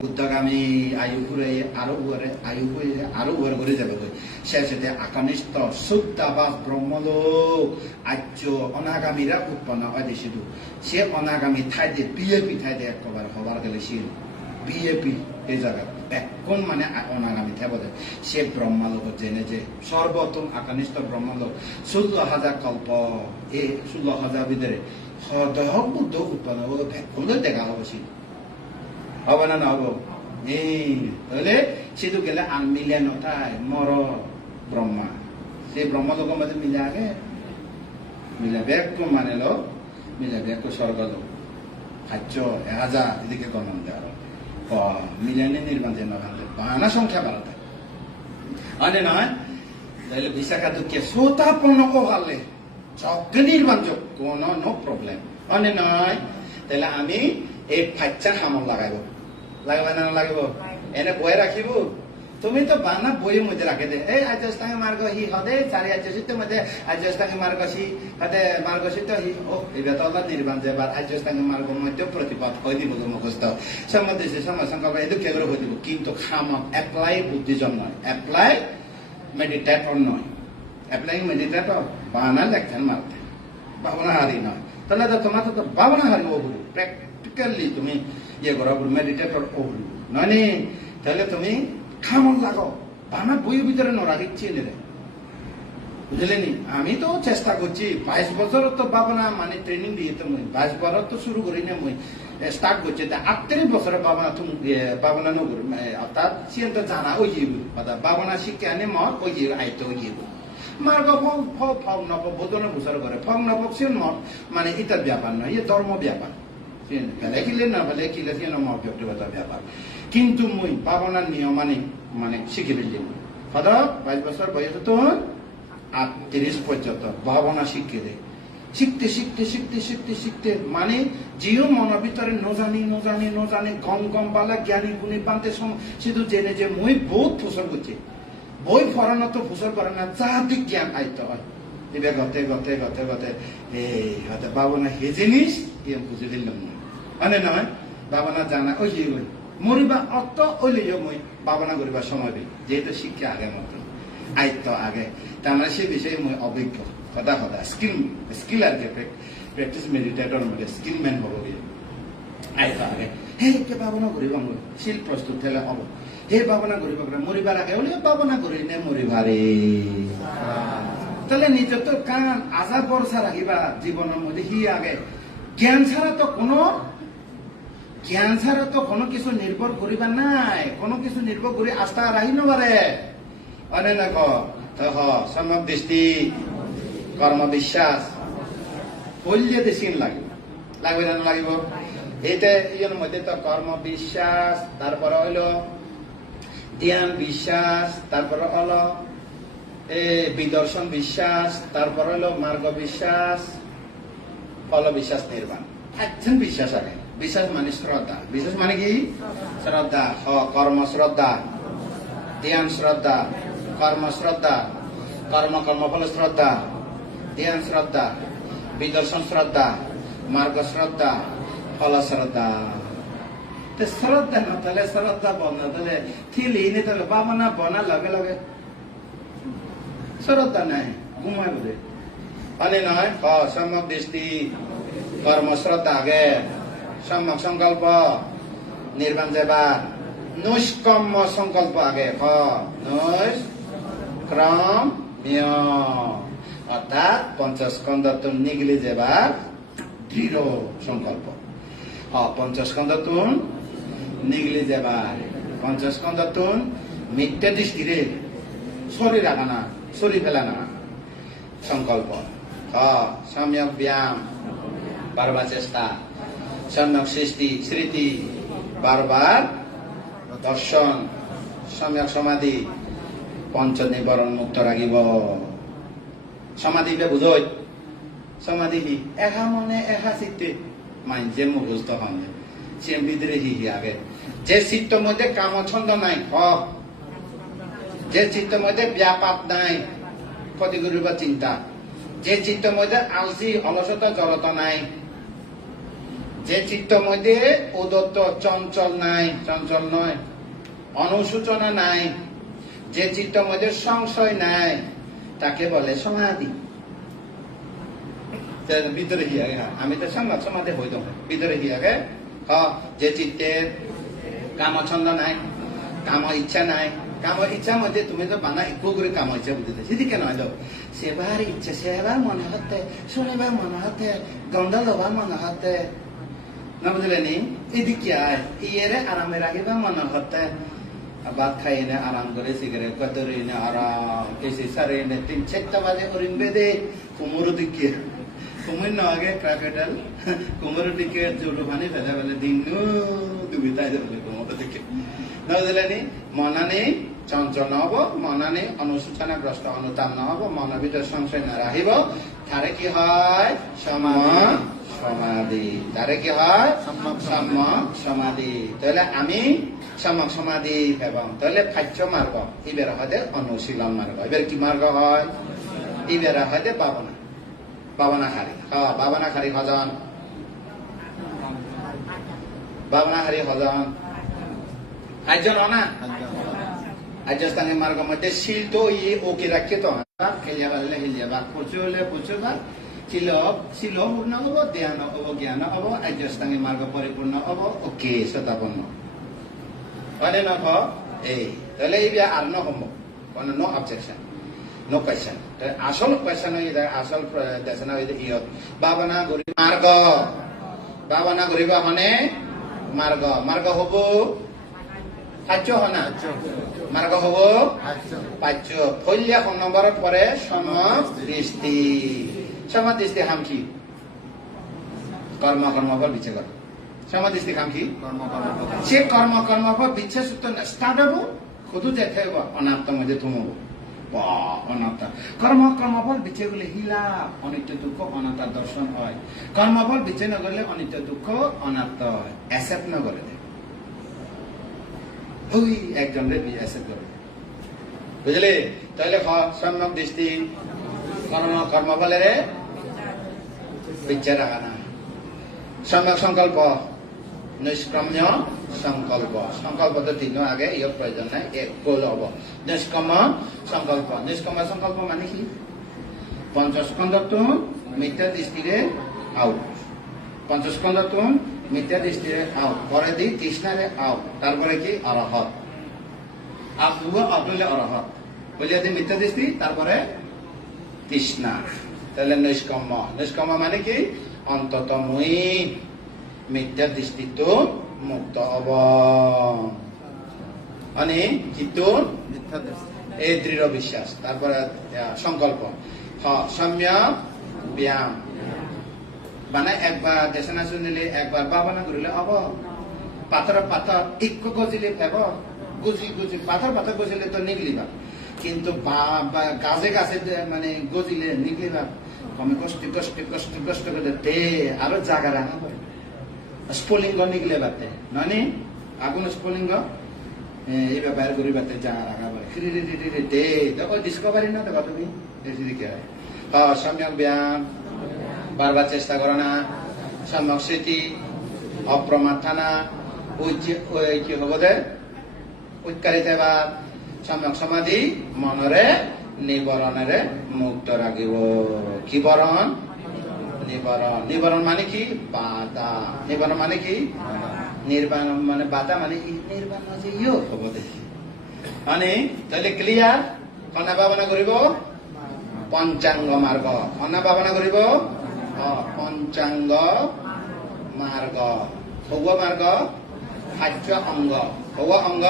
বুদ্ধগামী আয়ুপুরে আরও উয়ারে, আয়ুপুরে আরও উয়ার করে যাবে গৈ শেষতে আকানিষ্ঠ শুদ্ধ বা ব্রহ্মলোক আর্য অনাগামীরা উৎপন্ন হয় দেশিদু সে অনাগামী ঠাইতে বিএপি ঠাইতে একবার হবার গেলে সে বিএপি এই জায়গা এখন মানে অনাগামী বলে সে ব্রহ্মলোক জেনে যে সর্বোত্তম আকানিষ্ঠ ব্রহ্মলোক ষোল্ল হাজার কল্প এই ষোল্ল হাজার ভিতরে সদয় বুদ্ধ উৎপন্ন হলো। দেখা হব হবে না এই তাহলে সেটু গেলে আন মিলে নথায় মর ব্রহ্মা সেই ব্রহ্ম লোক মধ্যে মিলে আগে মিলে ব্যাগ মানে লো মিলে ব্যাগ স্বর্গ খাদ্য এহাজা এদিকে গণন দেওয়া মিলেনি নির্মাণ নভান্তে বাহানা সংখ্যা বাড়াতে মানে নয় তাহলে বিশাখা দুঃখে শ্রোতাপন্ন ওভালে যজ্ঞ নির্মাণ কোনো নো প্রবলেম মানে নয় তাহলে আমি এই ফাইচার হামল লাগাইব লাগাব না লাগিব? এনে বয়ে রাখিব তুমি তো বানা বইয়ের মধ্যে রাখে দে। এই আজস্তাঙ্গে মার্গ হি হদে চারি আজস্তিত্ব মধ্যে আজস্তাঙ্গে মার্গ সি হদে মার্গ সিত হি ও এবার তো আল্লাহ নির্বাণ যেবার আজস্তাঙ্গে মার্গ মধ্যে প্রতিপদ হয়ে দিব মুখস্থ। সম্বন্ধে সময় সংকল্প এদু কেবল হয়ে দিব। কিন্তু খামক অ্যাপ্লাই বুদ্ধিজন নয় অ্যাপ্লাই মেডিটেটর নয় অ্যাপ্লাই মেডিটেটর বানা লেখেন মারতে ভাবনা হারি নয় তাহলে তো তোমার তো ভাবনা হারি ওগুলো প্র্যাকটিক্যালি তুমি ইয়ে করো মেডিটেটর ওগুলো নয় নি তাহলে তুমি খামন লাগাও বানা বইয়ের ভিতরে নড়া দিচ্ছি এনে বুঝলেনি আমি তো চেষ্টা করছি। বাইশ বছর তো ভাবনা মানে ট্রেনিং দিয়ে তো মুই। বাইশ বছর তো শুরু করি না মুই। স্টার্ট করছে। আটত্রিশ বছরে ভাবনা তুমি ভাবনা নগর অর্থাৎ সিয়েন তো জানা ওই যে অর্থাৎ ভাবনা শিক্ষা আনে মত ওই যে আয়ত্ত, ওই যে মার্গ ফল ফল ফল, নব, বোধনে বুঝার করে ফল সিয়েন মত মানে ইটার ব্যাপার নয় ইয়ে ধর্ম ব্যাপার। ফেলে কিলে না ফেলে কিলে সিয়েন মত ব্যক্তিগত ব্যাপার? কিন্তু মুই ভাবনার নিয়ম মানে মানে শিখে ফেলছি সদা বাইশ বছর বয়স তো আটত্রিশ পর্যন্ত ভাবনা শিখে দেয় শিখতে শিখতে শিখতে শিখতে শিখতে মানে যেও মনের ভিতরে নজানি নজানি নজানি গম গম পালা জ্ঞানী গুণী পান্তে শুধু জেনে যে মই বহুত ফুসল করছে। বই ফরানো তো ফুসল করে না যাহাতে জ্ঞান আইতে হয়। এবার গতে গতে গতে গতে, এই হতে ভাবনা হে জিনিস জ্ঞান বুঝে দিলাম না। মানে নয় ভাবনা জানা ওই যে মরিবা অত ওইলে মই ভাবনা করিবার সময় দিই যেহেতু শিক্ষা আগে মতো আয়ত্ত আগে। তার মানে সে বিষয়ে মই অভিজ্ঞ, সদা সদা। স্কিল স্কিল আর কি প্ৰেক্টিচ মেডিটেটৰ মধ্যে স্কিল মেন হ'ব গিয়ে আয়ত্ত আগে। সেই কে ভাবনা কৰিব মই শিল প্ৰস্তুত হ'লে হ'ব। সেই ভাবনা কৰিব পাৰে মৰিবার আগে ওলি ভাবনা কৰি নে মৰিবাৰে তাহলে নিজের তো কান আজা ভরসা রাখিবা জীবনের মধ্যে হি আগে। জ্ঞান ছাড়া তো কোনো ছাড়া তো কোনো কিছু নির্ভর করিবা নাই, কোনো কিছু নির্ভর করি আস্থা রাখি নবারে। অনে না কহ সম্যক দৃষ্টি, কর্ম বিশ্বাস বললে দেশিন লাগিব। লাগবে না, লাগিব। এইটা, ইয়ের মধ্যে তো কর্ম বিশ্বাস, তারপরে হইল ধ্যান বিশ্বাস, তারপরে হলো বিদর্শন বিশ্বাস, তারপর হলো মার্গ বিশ্বাস, ফল বিশ্বাস নির্মাণ একজন বিশ্বাস আগে। বিশ্বাস মানে শ্রদ্ধা বিশ্বাস মানে কি শ্রদ্ধা হ কর্ম শ্রদ্ধা ধ্যান শ্রদ্ধা কর্ম শ্রদ্ধা কর্ম কর্মফল শ্রদ্ধা ধ্যান শ্রদ্ধা বিদর্শন শ্রদ্ধা মার্গ শ্রদ্ধা ফল শ্রদ্ধা শ্রদ্ধা না তাহলে শ্রদ্ধা বনা তাহলে থিলি নি তাহলে বাবনা বনা লগে লগে শ্রদ্ধা নাই ঘুমায় বোধে মানে নয় ক সম্যক দৃষ্টি কর্ম শ্রদ্ধা আগে সম্যক সংকল্প। নির্বাণ যাবা নৈষ্কম্য সংকল্প আগে নৈষ, ক্রম অর্থাৎ পঞ্চস্কন্ধ তুন নিগলি যাবার দৃঢ় সংকল্প। হ, পঞ্চস্কন্ধ তুন নিগলি যাবার পঞ্চস্কন্ধ তুন মিথ্যা দৃষ্টিরে শরীর রাখা না শরীর ফেলা না সংকল্প। সম্যক ব্যায়াম বারবার চেষ্টা। সম্যক সৃষ্টি স্মৃতি বারবার, দর্শন, সম্যক সমাধি পঞ্চ নিবরণ মুক্ত রাখিব। সমাধি বুঝই সমাধি হি এহা মনে এহা চিত্তে মাই যে মুখস্থ হন, সে ভিতরে হি হি আগে। যে চিত্ত মধ্যে কাম ছন্দ নাই, হ। যে চিত্ত মধ্যে ব্যাপার নাই, ক্ষতি করিব চিন্তা। যে চিত্ত মধ্যে আলসি অলসতা জড়তা নাই যে চিত্ত মধ্যে উদত্ত চঞ্চল নাই, চঞ্চল নয়, অনুসূচনা নাই, যে চিত্ত মধ্যে সংশয় নাই, তাকে বলে সমাধি। ভিতরে হিয়াগে হ্যাঁ আমি তো সংবাদ সমাধি হইত ভিতরে হিয়াগে হ, যে চিত্তের কামছন্দ নাই, কাম ইচ্ছা নাই, কাম ইচ্ছা মধ্যে তুমি তো বানা একটু করে কাম ইচ্ছা বুঝতে সেদিকে নয় তো সেবার ইচ্ছা, সেবার মনে হতে, শুনিবার মনে হতে, গন্ধ লবার মনে হতে না বুঝলে নি এদিকে আয় ইয়েরে আরামে রাখিবা মনে হতে ভাত খাই এনে আরাম করে সিগারেট কতরে এনে আরাম এসে সারে এনে তিন চারটা বাজে করিম বেদে কুমুরো দিকে কুমির ন আগে ক্রাকেটাল কুমুরো দিকে জোটো পানি ফেলে ফেলে দিন ডুবি তাই যাবে কুমুরো দিকে না বুঝলে নি মনানি চঞ্চল নহব মনানি অনুসূচনাগ্রস্ত অনুতাপ নহব মনৰ ভিতৰত সংশয় নাৰাখিব তাৰে কি হয় সম সমাধি। তাৰে কি হয়? সম সমাধি। তাহলে আমি সমক সমাধি এবং তাহলে ফাচ্য মার্গ ইবেরা হয় অনুশীলন মার্গ এবার কি মার্গ হয়? ইবেরা হয় বাবনা বাবনা খারি হ্যাঁ বাবনা খারি হজন বাবনা খারি হজন একজন না রাজস্থানের মার্গ মধ্যে শিল তো ইয়ে ওকে রাখে তো খেলিয়া বাজলে হেলিয়া বা পচু হলে পচু শিল শিল পূর্ণ হব ধ্যান হব জ্ঞান হব রাজস্থানের মার্গ পরিপূর্ণ হব ওকে শতাপন্ন মানে নখ এই তাহলে এই বিয়া আর নহব কোনো নো অবজেকশন নো কোয়েশ্চন আসল কোয়েশ্চন হয়ে আসল দেশন হয়ে ইয়ত বাবনা গরি মার্গ বাবনা গরিবা মানে মার্গ মার্গ হব সাহায্য হনা মার্গ হব পাচ্য ফল্য নম্বৰত পৰে সম দৃষ্টি সম দৃষ্টি খাম কি কর্ম কর্মফল বিচ্ছে কর সম দৃষ্টি খাম কি সে কর্ম কর্মফল বিচ্ছে সূত্র স্টার্ট হব খুদু দেখে অনাপ্ত মধ্যে থমব অনাত্মা কর্ম কর্মফল বিচ্ছে গেলে হিলা অনিত্য দুঃখ অনাত্মার দর্শন হয় কর্মফল বিচ্ছে নগরলে অনিত্য দুঃখ অনাত্ম হয় অ্যাসেপ্ট নগরে ওই একজন অ্যাসেপ্ট করে বুঝলে তাহলে সম্যক দৃষ্টি কর্ম কর্মফলের বিচ্ছে রাখা না সম্যক সংকল্প। নিষ্ক্রম্য সংকল্প। সংকল্প তো তিন আগে ইয়ার প্রয়োজন নাই, এক কল হব। নিষ্কর্ম সংকল্প। নিষ্কর্ম সংকল্প মানে কি? পঞ্চস্কন্ধটো মিথ্যা দৃষ্টিরে আউট পঞ্চস্কন্ধটো মিথ্যা দৃষ্টিরে আউট পরে দি তৃষ্ণারে আউট তারপরে কি? অরহত আবুব আব্দুল অরহত বলিয়া মিথ্যা দৃষ্টি তারপরে তৃষ্ণা। তাহলে নিষ্কর্ম। নিষ্কর্ম মানে কি? অন্তত মুই মিথ্যা দৃষ্টিটো মুক্ত হব। মানে যিটো এই দৃঢ় বিশ্বাস। তারপরে সংকল্প। হ সম্যক ব্যায়াম। মানে একবার দেশনা শুনিলে একবার বাবানা করিলে হব। পাথর পাথর একটু গজিলে ফেব। গুজি গুজি পাথর পাথর গজিলে তো নিগলিবা। কিন্তু বা- বা- গাছে গাছে মানে গজিলে নিগলিবা। কমে কষ্ট কষ্ট কষ্ট কষ্ট করে দে, আরও জাগা রাখা। হয় স্ফুলিঙ্গ নিগলে বাতে ননি আগুন স্ফুলিঙ্গ? এই ব্যাপার করি বাতে জাগা রাখা হয় খিরি দেখো ডিসকভারি না, দেখো তুমি? এদিকে হ্যাঁ সম্যক ব্যায়াম। বারবার চেষ্টা করো না। সম্যক স্মৃতি অপ্রমাদ থানা উচ্চ- কি হব দে? উৎকারিত বা সম্যক সমাধি, মনরে নিবরণেৰে মুক্ত ৰাখিব। কি বৰণ? নিবৰণ। নিবৰণ মানে কি? বাধা। নিবৰণ মানে কি? নির্বাণ মানে বাধা মানে নির্বাণ মানে ইয় হব দে মানে তাহলে ক্লিয়ার কনা ভাৱনা কৰিব? পঞ্চাংগ মাৰ্গ। কনা ভাৱনা কৰিব? অ, পঞ্চাংগ মাৰ্গ। হব মাৰ্গ? সাহায্য অংগ। হব অংগ?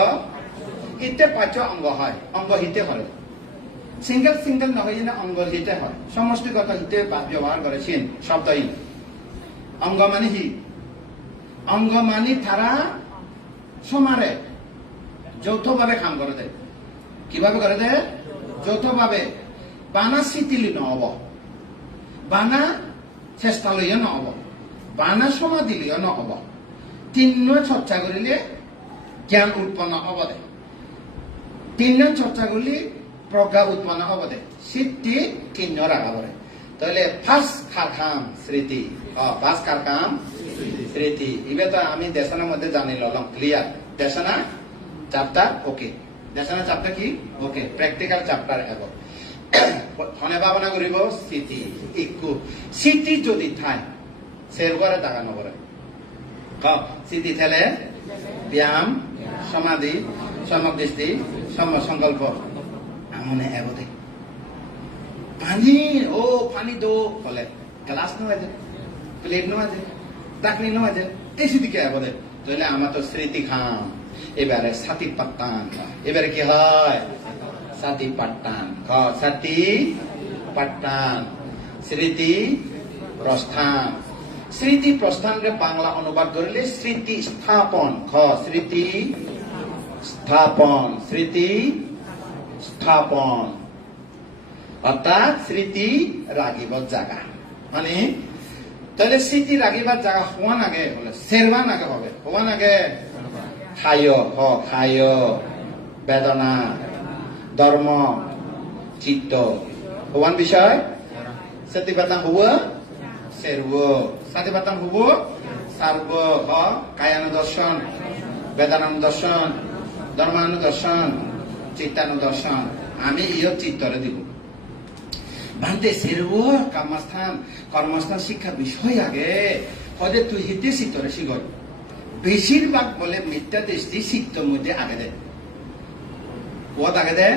ইতে পাঁচ অংগ হয়। অংগ হিতে হয় সিঙ্গেল সিঙ্গেল নহয় যেনে অংগ হিতে হয়। সমষ্টিগত হিতে বা- ব্যৱহাৰ কৰে চিন শব্দ ই অংগ মানে হি। অংগ মানে তারা সমারে, যৌথভাবে কাম করে দেয় কীভাবে করে দেয় যৌথভাবে। বানা স্মৃতিলি নহব বানা চেষ্টা লইয়া নহব বানা সমাধি লইয়া নহব তিন্ন চর্চা করিলে জ্ঞান উৎপন্ন হব দে। তিন্ন চর্চা করলে প্রজ্ঞা উৎপন্ন হব দে। সিদ্ধি রাখা পড়ে তাহলে ফার্স্ট কার কাম স্মৃতি। ফার্স্ট কার কাম স্মৃতি। এবার তো আমি দেশানার মধ্যে জানি ললম ক্লিয়ার দেশানা চ্যাপ্টার ওকে দেশানা চ্যাপ্টার কি? ওকে প্র্যাকটিক্যাল চ্যাপ্টার এব ফোনে ভাবনা করিব, স্মৃতি, ইকু। স্মৃতি যদি ঠাই সেরগরে দাগা নগরে ক স্মৃতি থেলে ব্যায়াম, সমাধি, সমক দৃষ্টি সম সংকল্প আমনে এবদে পানি, ও পানি দো বলে গ্লাস নো আছে প্লেট নো আছে ডাকনি নো আছে এই সিদিকে এবদে তাহলে আমার তো স্মৃতি খাম। এবারে সাথী পাত্তান এবারে কি হয়? সাথী পাট্টান খ। সাথী পাট্টান স্মৃতি প্রস্থান। স্মৃতি প্রস্থানরে বাংলা অনুবাদ করিলে স্মৃতি স্থাপন। খ, স্মৃতি স্থাপন। স্মৃতি স্থাপন। অর্থাৎ স্মৃতি রাগিবার জায়গা মানে তাহলে স্মৃতি রাগিবার জায়গা হওয়া নাগে বলে সেরবা নাগে হবে হওয়া নাগে। খায় খায়, বেদনা ধর্ম চিত্ত। হওয়ান বিষয়? সত্যি পাতাম হুব সেরব সাথে পাতাম হুব সার্ব হ কায়ানু দর্শন বেদানানু দর্শন ধর্মানু দর্শন চিত্তানু দর্শন আমি ইয় চিত্তরে দিব। ভান্তে সেরব কর্মস্থান কর্মস্থান শিক্ষা বিষয় আগে। হদে তুই হিতে চিত্তরে শিখর বেশিরভাগ বলে মিথ্যা দৃষ্টি চিত্ত মধ্যে আগে দেয় কত আগে দেয়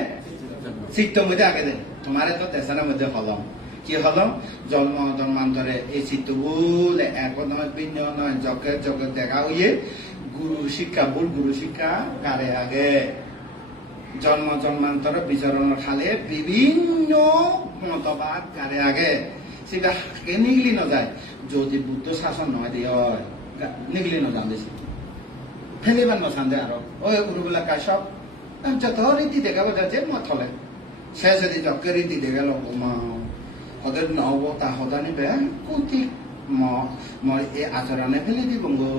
চিত্ত মধ্যে আগে দেয় তোমার তো দেশের মধ্যে হলম। কি হলম? জন্ম জন্মান্তরে এই চিত্ত বলে একদমে ভিন্ন নয় জগে জগে দেখা হইয়ে গুরু শিক্ষা ভুল গুরু শিক্ষা কারে আগে। জন্ম জন্মান্তর বিচরণ খালে বিভিন্ন মতবাদ কারে আগে। সেটা নিগলি নযায় যদি বুদ্ধ শাসন নয় দিয়ে নিগলি নযান দিছে ফেলিবার নসান্দে আরও ওই গুরুবেলা কায় সব যত রীতি দেখাবো যাচ্ছে মথলে সে যদি যজ্ঞ রীতি দেখে লোক মা। ওদের নব তা হদানি বে কুতি ম মই এই আচরণে ফেলে দিব গো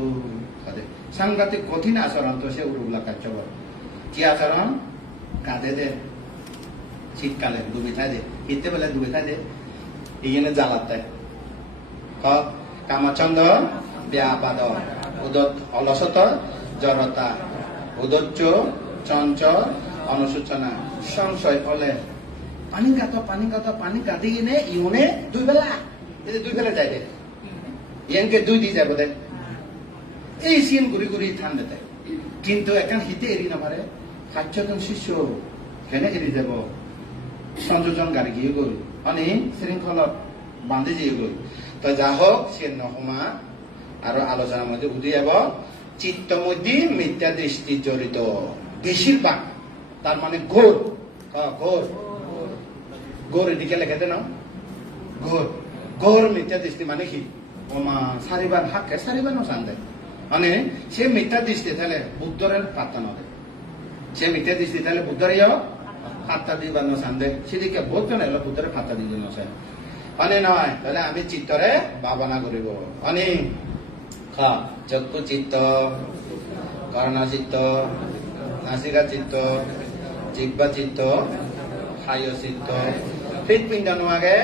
সাংঘাতিক কঠিন আচরণ তো সে উরুগুলা কার্য করে কি আচরণ কাঁদে দে শীতকালে ডুবে থাকে শীতে বেলা ডুবে থাকে এইখানে জ্বালাতে ক, কামচন্দ ব্যাপাদ উদত অলসত জড়তা। উদচ্চ চঞ্চল অনুসূচনা সংশয় ফলে পানি গাত পানি গাত পানি গাঁদি কিনে ইউনে দুই বেলা। দুই বেলা যাই দে ইয়ানকে দুই দি যাব দে এই সিন ঘুরি ঘুরি থান দেতে কিন্তু এখন হিতে এরি নপারে সাতজন শিষ্য কেনে এৰি যাব। সংযোজন গাড়ী গিয়ে গ'ল। মানে শৃংখলত বান্ধি দিয়ে গ'ল। তো যা হোক, সে নহমা। আৰু আলোচনার মধ্যে উঠে যাব চিত্ত মিথ্যা দৃষ্টি জড়িত বেশিরভাগ তার মানে ঘোর ঘোর ঘোর এদিকে লেখাতে না? ঘোর ঘোর মিথ্যা দৃষ্টি মানে কি? ওমা চারিবার হাকে চারিবার নচান্দে। মানে সে মিথ্যা দৃষ্টি তাহলে বুদ্ধরের পাত্তা নদে মিথ্যা দৃষ্টি, তাহলে বুদ্ধরে যাও পাত্তা দিবা নচান্দে সেদিকে বহুত জন এলো বুদ্ধরে পাত্তা দিয়ে নচায় মানে নয়, তাহলে আমি চিত্তরে ভাবনা করিব। অনে, খা, চক্ষু চিত্ত, কর্ণ চিত্ত, নাসিকা চিত্ত জিব্বা চিত্ত হায় চিত্ত। হৃৎপিণ্ড নোয়াগে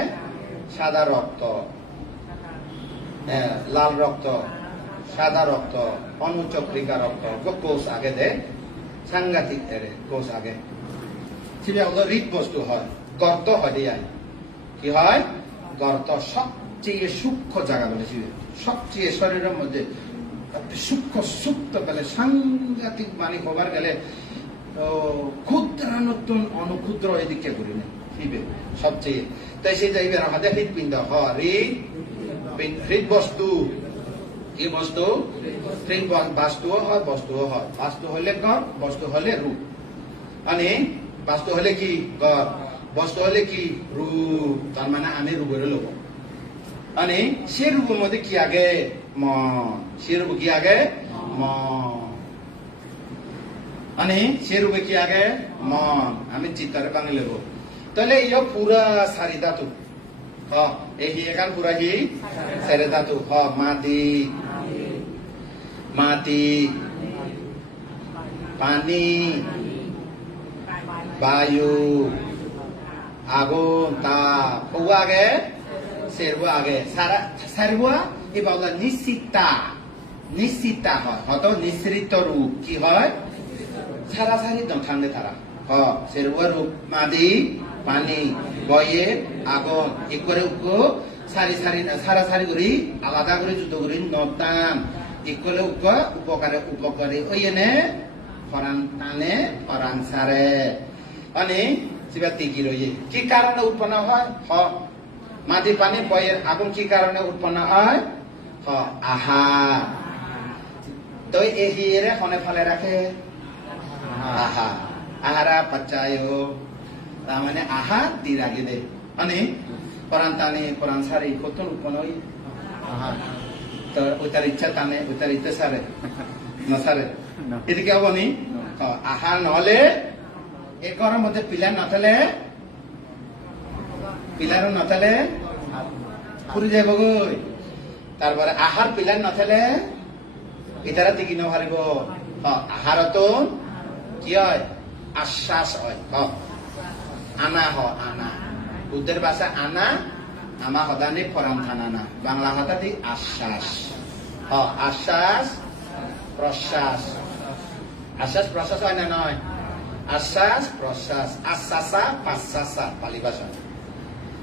সাদা রক্ত। লাল রক্ত, সাদা রক্ত, অনুচক্রিকা রক্ত। কোষ আগে দে। সাংঘাতিক এরে কোষ আগে। সেটা হৃদ বস্তু হয় গর্ত হয় কি হয়? গর্ত সবচেয়ে সূক্ষ্ম জায়গা বলে সবচেয়ে শরীরের মধ্যে সূক্ষ্ম, সুপ্ত গেলে সাংঘাতিক মানে হবার গেলে ক্ষুদ্রানতুন অনুক্ষুদ্র এদিকে করি না হৃদে সবচেয়ে। তাই সেই যাইবে হাতে হৃদপিণ্ড হৃদ হৃদ বস্তু কি বস্তু ব- বাস্তুও হয়, বস্তুও হয়। বাস্তু হলে গড়, বস্তু হলে রূপ। মানে বাস্তু হলে কি গড়? বস্তু হলে কি রূপ? তার মানে আমি রূপের লোক। মানে সে রূপের মধ্যে কি আগে? মন। সে রূপ কি আগে? মন। মানে সে রূপে কি আগে? মন। আমি চিত্তারে বাঙালি লেব তাহলে ইয় পুরা সারি ধাতু। হ, এই এখান পুরা হি? সারি ধাতু। হ মাটি মাটি, পানি, বায়ু, আগুন, তাপ। হওয়া আগে, সেরবো আগে। সারা, সারবো এই বাংলা? নিশ্চিতা নিশ্চিতা হয়। হয়তো নিশ্চিত রূপ। কি হয়? সারাসারি দখানে তারা। হ সেরুয়া রূপ। মাদি পানি বয়ে আগুন। একরে উকো, সারি সারি সারা সারি করি, আলাদা করে, যুদ্ধ করি নতাম একলে উক উপকারে উপকারে ওই এনে ফরান টানে ফরান সারে অনে সিবা তিগি রয়ে কি কারণে উৎপন্ন হয় হ মাটি পানি বয়ের আগুন কি কারণে উৎপন্ন হয় হ আহার তো এই হিরে হনে ফলে রাখে আহা আহারা পাচ্চায়ো তার মানে আহা দিরাগে দে মানে কোরআন টানে কোরআন সারে কত উৎপন্ন হয় তো ওইটার ইচ্ছা টানে ওইটার ইচ্ছা সারে। এদিকে নি। আহার নহলে এই ঘরের মধ্যে পিলার পুরি যাব গই তারপরে আহার পিলার নথালে ইতারা দিকি নহারিব আহারত কি হয়? আশ্বাস হয়। আনা হ আনা। বুদ্ধের ভাষা আনা আমা হদানি ফরাম থানানা বাংলা হতাটি আশ্বাস হ আশ্বাস প্রশ্বাস আশ্বাস প্রশ্বাস হয় না নয় আশ্বাস প্রশ্বাস আশ্বাসা পাশ্বাসা পালি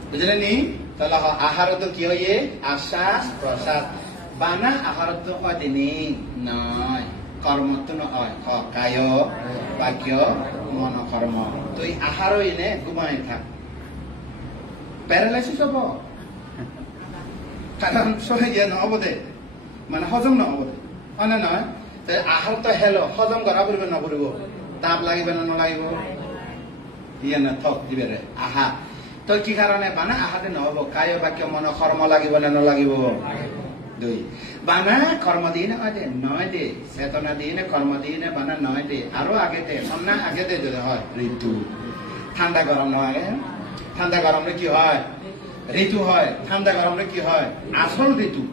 বুঝলে নি তাহলে আহার তো কি হয়ে আশ্বাস প্রশ্বাস বানা আহার তো অদিনী নয় কর্ম তো নয় হ কায় বাক্য মন কর্ম তুই আহার এনে ঘুমাই থাক প্যারালাইসিস হব কারণ সহে গিয়ে নহব দে। মানে হজম নহবদে হয় না নহয়? তে আহাৰ তো হেলো, হজম কৰা পৰিব নপৰিব তাপ লাগিব নে নালাগিব? ইয়ে না থক দিবেৰে আহা। তো কি কাৰণে বানা? আহাতে নহব। কায় বাক্য মন কৰ্ম লাগিব নে নালাগিব? দুই। বানা কর্ম দিয়ে না দে নয় দে। চেতনা দিয়ে কর্ম দিয়ে বানা নয় দে। আরও আগে দে, অন্য আগে দে যদি হয়। ঋতু ঠান্ডা গরম নয় ঠান্ডা গরমে কি হয়? ঋতু হয় ঠান্ডা গরমে কি হয়? আসল ঋতু।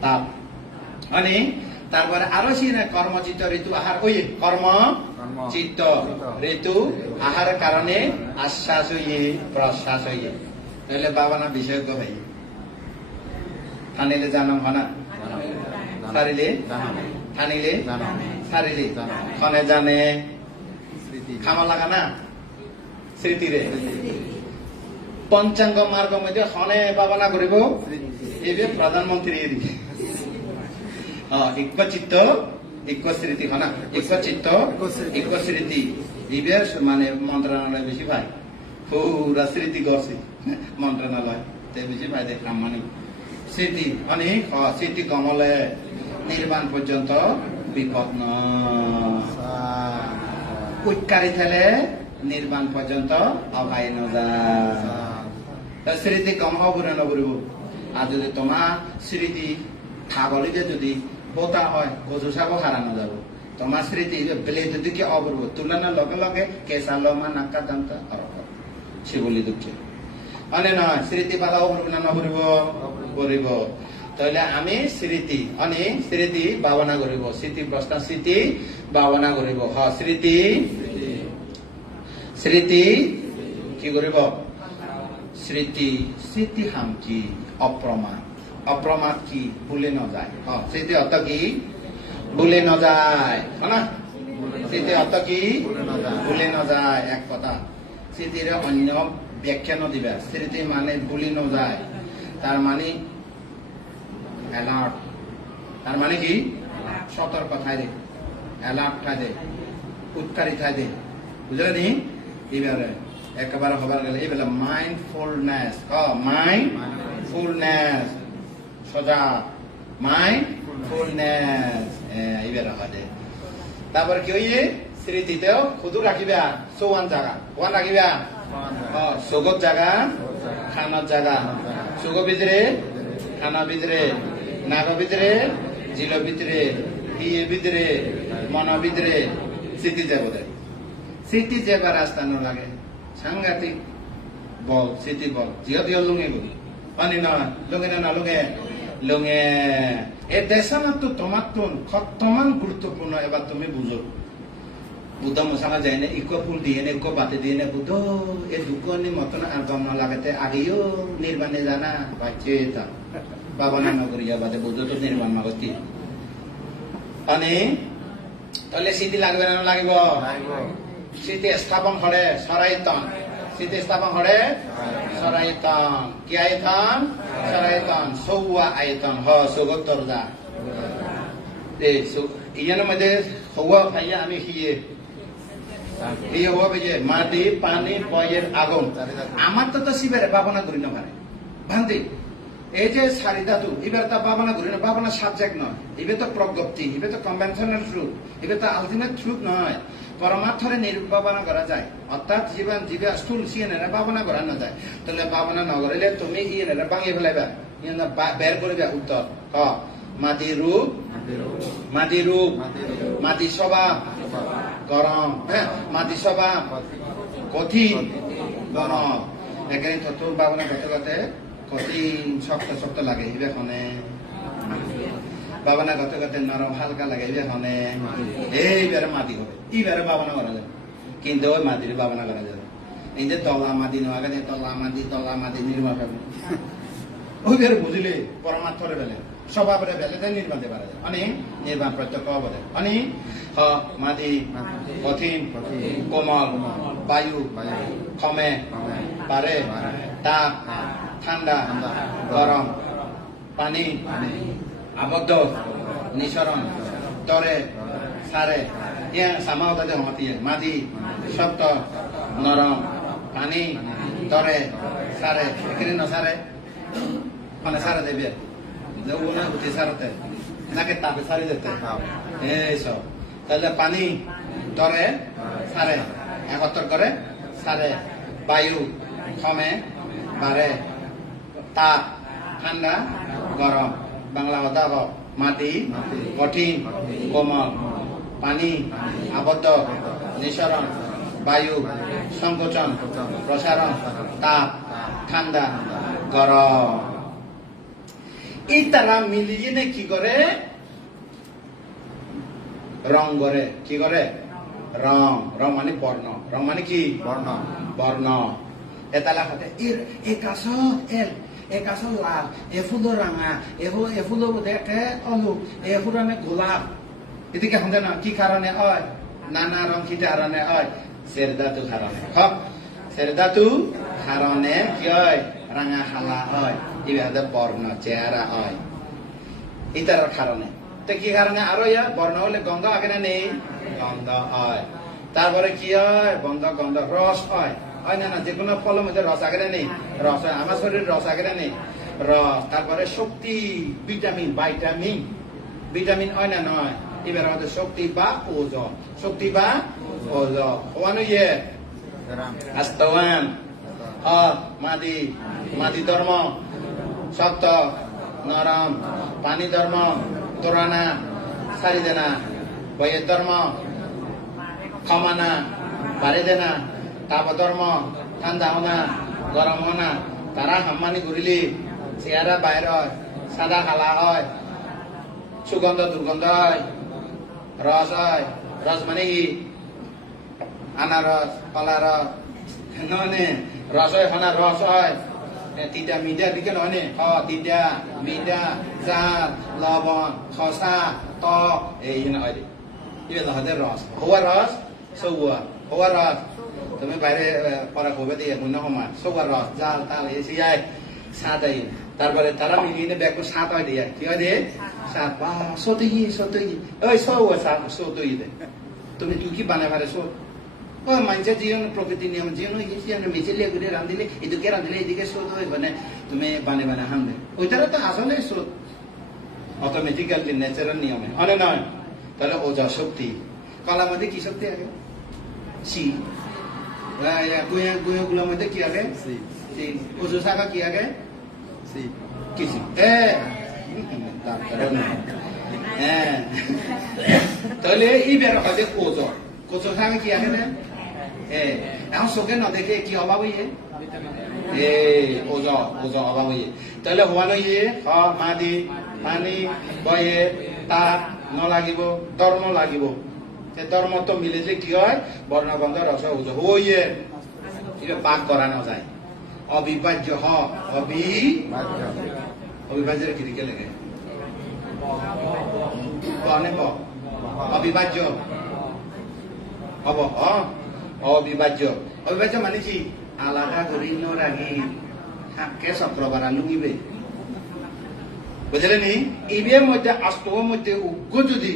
তাপ। মানে তারপরে আরও সিনে কর্মচিত্ত ঋতু আহার ওই কর্ম চিত্ত ঋতু আহার কারণে আশ্বাস হইয়ে প্রশ্বাস হইয়ে। তাহলে বাবা না বিশেষজ্ঞ ভাই টানিলে জানাম হনা? সারিলে? জানাম। সারিলে? খনে জানে। খামা লাগা না? স্মৃতিরে পঞ্চাঙ্গ মার্গ মধ্যে খনে বাবা না করিব। এবে প্রধানমন্ত্রী ইক্য চিত্ত ইক্য স্মৃতি হনা ইক্য চিত্ত ইক্য স্মৃতি। ইবে মানে মন্ত্রণালয় বেশি ভাই পুরা স্মৃতি করছে মন্ত্রণালয় বেশি ভাই দেখলাম মানে স্মৃতি, অনেক স্মৃতি কমলে নির্বাণ পর্যন্ত বিপদ নয় উৎকারি থেলে নির্বাণ পর্যন্ত অভাই নজায় তা স্মৃতি কম হব না আর যদি তোমার স্মৃতি খাবলিকে যদি বোতা হয়, গজু চাব হারানো যাব তোমার স্মৃতি বেলে যদি কি অবরব তুলনার লগে লগে কেঁচা লমা নাকা দান্তা অরক শিবলি দুঃখে। অনে নয় স্মৃতি পালা অবরব না নবরিব করিব তাহলে আমি স্মৃতি অনে স্মৃতি ভাবনা করিব স্মৃতি প্রশ্ন স্মৃতি ভাবনা করিব হ, স্মৃতি। স্মৃতি। কি করিব স্মৃতি স্মৃতি হাম কি? অপ্রমাদ। অপ্রমাদ কি? ভুলে নযায়। অ, স্মৃতি অর্থ কি? ভুলে নযায়। না? স্মৃতি অর্থ কি? ভুলে। ভুলে নযায়। এক কথা। স্মৃতির অন্য ব্যাখ্যা নদিবা স্মৃতি মানে ভুলি নযায়। তার মানে অ্যালার্ট তার মানে কি? সতর্ক থাকে অ্যালার্ট থাকে উৎকারী থাকে বুঝলে নি? এবারে একেবারে হবার গেলে এবেলা মাইন্ডফুলনেস হ মাইন্ডফুলনেস সজা মাইন্ডফুলনেস এবারে হবে। তারপর কি হইয়ে স্মৃতিতেও খুদু রাখিবা চৌয়ান জায়গা ওয়ান রাখিবা? হ সুগত জায়গা খানার জায়গা সুগ ভিতরে? খানা ভিতরে। নাগ ভিতরে? জিল ভিতরে? ইয়ে ভিতরে? মন ভিতরে? স্মৃতি যাব স্মৃতি যাবার রাস্তা লাগে। সাংঘাতিক বল, স্মৃতি বল। দিও লুঙে গলি পানি না লুঙে না লুঙে। লুঙে। এ দেশানা তো তোমার তো খত্তমান গুরুত্বপূর্ণ এবার তুমি বুঝো বুদ্ধ মশালা যায় না, ইকো ফুল দিয়ে না, ইকো বাতি দিয়ে না, বুদ্ধ এ দুকনি মতন আর গম লাগাতে আগেও নির্বাণে জানা, বাচ্চে তা বাবা না নগরিয়া বাদে বুদ্ধ তো নির্মাণ মাগতি અને তাহলে স্মৃতি লাগবে না লাগিব। স্থাপন করে সরাইতন স্মৃতি স্থাপন করে সরাইতন কি আয়তন সরাইতন সৌয়া আয়তন হ সৌগত্তর দা ইয়ার মধ্যে হওয়া ভাইয়া আমি হিয়ে হিয়ে হওয়া বেজে মাটি পানি বয়ের আগুন আমার তো তো শিবের ভাবনা করি না পারে ভান্তি এই যে সারি ধাতু এবার তা ভাবনা করি না ভাবনা সাবজেক্ট নয় এবার তো প্রজ্ঞপ্তি এবার তো কনভেনশনাল ট্রুথ এবার তো আলটিমেট ট্রুথ নয় পরমার্থরে নির্ভাবনা করা যায়। অর্থাৎ জীবন জীবে স্থূল সিয়েনেরা ভাবনা করা না যায় তাহলে ভাবনা ন করিলে তুমি ইয়েনেরা ভাঙিয়ে ফেলাইবা বের করিবা উত্তর ক। মাটি রূপ মাটি রূপ মাটি স্বভাব গরম হ্যাঁ মাটি স্বভাব কঠিন। গরম এখানে তত্ত্ব ভাবনা করতে করতে কঠিন শক্ত শক্ত লাগে। হিবে ভাবনা করতে করতে নরম, হালকা লাগে হিবে খনে এইবারে মাটি হবে এইবারে ভাবনা করা যাবে কিন্তু ওই মাটির ভাবনা করা যাবে এই যে তলা মাটি নেওয়া গেছে, তলা মাটি তলা মাটি নির্মাণ হবে ওই বের বুঝিলে পরমার্থরে বেলে স্বভাবরে বেলে তাই নির্মাণতে পারা যায়। অনেক নির্মাণ প্রত্যক্ষ বলে অনেক হ, মাটি, কঠিন, কোমল, বায়ু কমে পারে, তাপ, ঠান্ডা, গরম, পানি আবদ্ধ নিঃসরণ, তরে, সারে, ইয়া সামাও তাতে হমতি মাটি শক্ত নরম, পানি, তরে, সারে এখানে নসারে মানে সারে দেবে। উনা উঠে সারতে নাকে তাপে সারি যেতে। এইসব তাহলে পানি, তরে, সারে, একত্র করে সারে, বায়ু কমে বাড়ে তাপ, ঠান্ডা, গরম। বাংলা কথা হোক মাটি কঠিন কোমল পানি আবদ্ধ নিঃসরণ বায়ু সংকোচন প্রসারণ তাপ ঠান্ডা গরম। এই তারা মিলিয়ে কি করে? রং করে। কি করে? রং। রং মানে বর্ণ। রং মানে কি? বর্ণ। বর্ণ। হাতে এর এ কাছ এল এ কাছ লাল, এ ফুলো রাঙা এ এ ফুলো দেখে অলু, এ ফুরানে গোলাপ। এদিকে হতে না, কি কারণে হয়? নানা রং কি কারণে হয়? সেরদাতু কারণে হক সেরদাতু কারণে কি হয়? রাঙা হালা হয় এভাবে বর্ণ চেহারা হয়। এটার কারণে তো কি কারণে আরও ইয়া বর্ণ হলে গন্ধ আগে না নেই? গন্ধ হয়। তারপরে কি হয়? গন্ধ গন্ধ রস হয়। হয় না না যে কোনো ফলের মধ্যে রস আগে নেই। রস হয় আমার শরীরে রস আগে নেই। রস তারপরে শক্তি ভিটামিন ভাইটামিন। ভিটামিন হয় না নয়। এবার আমাদের শক্তি বা ওজন। শক্তি বা ওজন। ওয়ানো ইয়ে? আস্তওয়ান। হক মাদি। মাদি ধর্ম। সত্য নরম। পানি ধর্ম। তোরানা। সারি দেনা বইয়ের ধর্ম। ক্ষমানা। বাড়ি দেনা তাপ ধর্ম ঠান্ডা হনা গরম হনা তারা হাম্মানি ঘুরিলি চেহারা বাইর হয় সাদা হালা হয়, সুগন্ধ দুর্গন্ধ হয় রস হয় রস মানে কি? আনারস কলা রস ননে রস হয় হনা রস হয়। তিতা মিঠা দিকে ননে হ তিতা, মিঠা, জাত লবণ খসা টক এই হয় হতে রস হওয়া রস সৌয়া হওয়া রস তুমি বাইরে পড়া হবে দিয়ে মনে সময় সৌয়া রস জাল তাল এসে যায় সাত আই তারপরে তারা মিলিয়ে ব্যাগ সাত হয় দিয়ে কি হয় দিয়ে সাত বা সতই সতই ওই সৌয়া সাত সতই দে তুমি তুই কি বানাই পারে সৌ ও মানুষের জীবন প্রকৃতি নিয়ম জীবন হিসেবে আমরা মিছিলে ঘুরে রাঁধিলে এদিকে রাঁধিলে এদিকে শোধ হয় মানে তুমি বানে বানে হামলে ওইটারা তো আসলে শোধ অটোমেটিক্যালি ন্যাচারাল নিয়মে অনে নয় তাহলে ওজা শক্তি কলার মধ্যে কি শক্তি আগে সি গুলোর মধ্যে কি আগে? শাখা কি আগে? কিছু হ্যাঁ তাহলে এই বের শাখা কি আগে না? এ। এখন চোখে নদেখে কি অভাব হইয়ে? এ ওজ ওজ অভাব হইয়ে। তাহলে হওয়ানো হ মাদি পানি বয়ে তাপ ন লাগিব ধর্ম লাগিব। তে ধর্মত মিলে যে কি হয়? বর্ণগন্ধ রস হইয়ে পাক করানো যায় অবিভাজ্য হ, অবি অবিভাজ্যের কি দিকে লেগে অবিভাজ্য। হব অবিভাজ্য। অবিভাজ্য মানে কি? আলাদা করি নরাগি হাকে চক্রবার লুঙিবে। বুঝলেন ইবিএর মধ্যে আস্তর মধ্যে উগ্র যদি